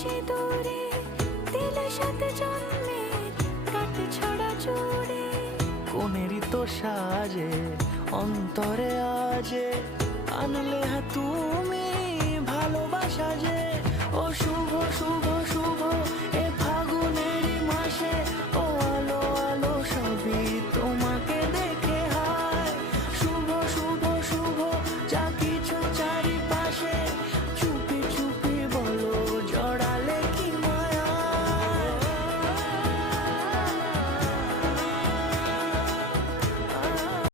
সিঁদুরে দিলে সাথে জন্মের কাট ছড়া জুড়ে। কোনেরই তো সাজে অন্তরে আজে আনলে তুমি ভালোবাসা যে। ও শুভ শুভ